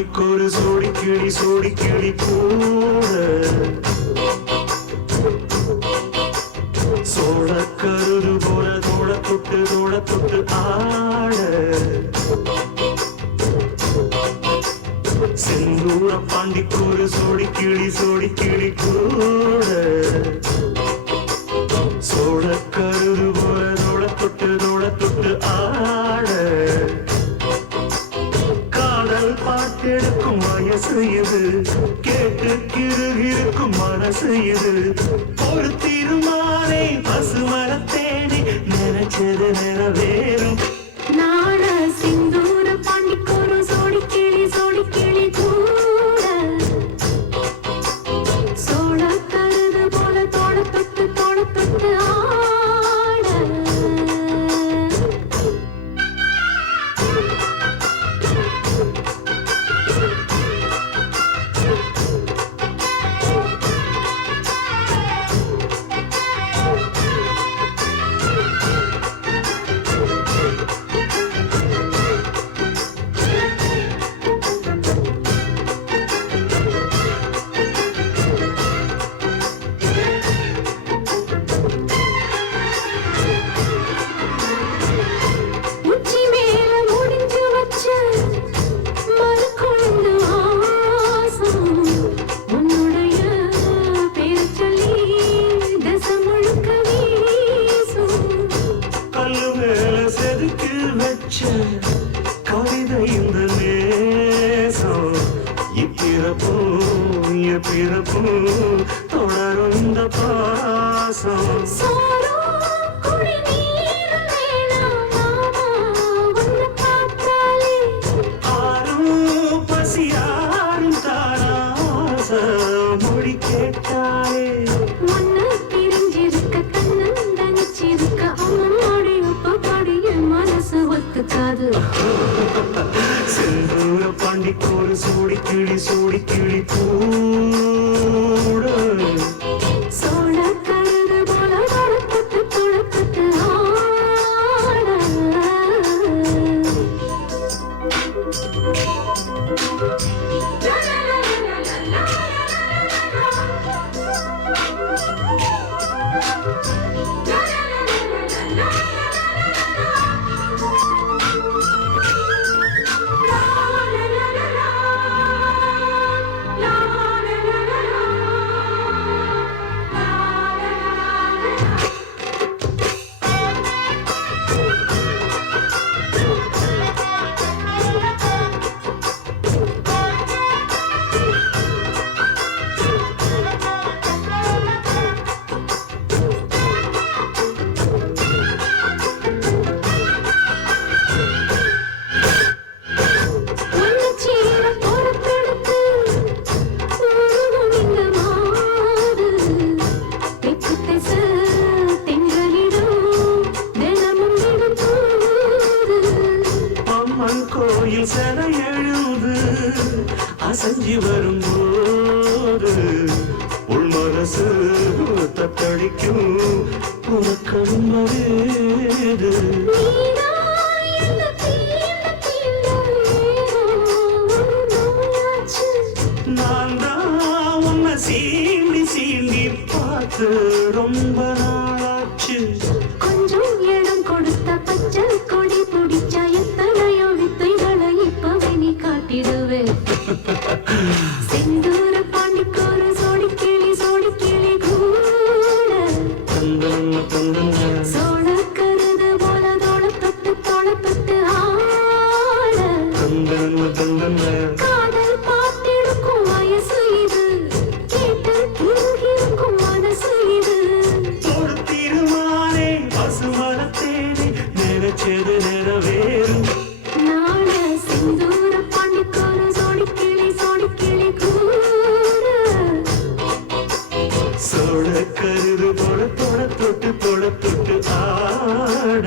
பாண்டிக்கொரு சோடி கிளி கூட சோழ கருது போல தோட தொட்டு ஆட செந்தூர பாண்டிக்கொரு சோடி கிளி கூட சோழ கருது போல தோட தொட்டு ஆட காதல் பாட்டெடுக்கும் வயசு இது கேட்டு கிருகிருக்கும் மனசு இது ஒரு திருமாலை பசுமரத்தேடி நினைச்சது நிறைவேறும் நாட சிந்தூர பாண்டிக்கொரு சோடி கிளி கூட சோழ கருது போல தோட தொட்டு ஆட கவிதை இந்த நேசம் இப்பிறப்பும் தொடரும் இந்த பாசம் ஆரும் பசியாரும் தாராச மொழி கேட்டாலே செந்தூர பாண்டிக்கொரு சோடி கிளி கூட சோழ கருது போல தொட்டு ஆட கோயில் சென எழுது அசஞ்சி வரும்போது உள் மனசு தத்தடிக்கும் உனக்கணும் மரேது நான் தான் உன்னை சீண்டி பார்த்து ரொம்ப நாளாச்சு கொஞ்சம் இடம் கொடுத்த பச்சை கொடி பிடிச்சா எத்தனையோ வித்தைகளை இப்பவே நீ காட்டிடுவேன் செந்தூர பாண்டிக்கொரு சோடி கிளி கூட சோழ கருது போல தோட தொட்டு ஆட காதல் பாட்டெடுக்கும் வயசு இது கேட்டு கிருகிருக்கும் மனசு இது ஒரு திருமாலை பசுமரத்தேடி நினைச்சது நிறைவேறும் நாட சிந்தூர பாண்டிக்கொரு சோடி கிளி கூட சோழ கருது போல தொட்டு ஆட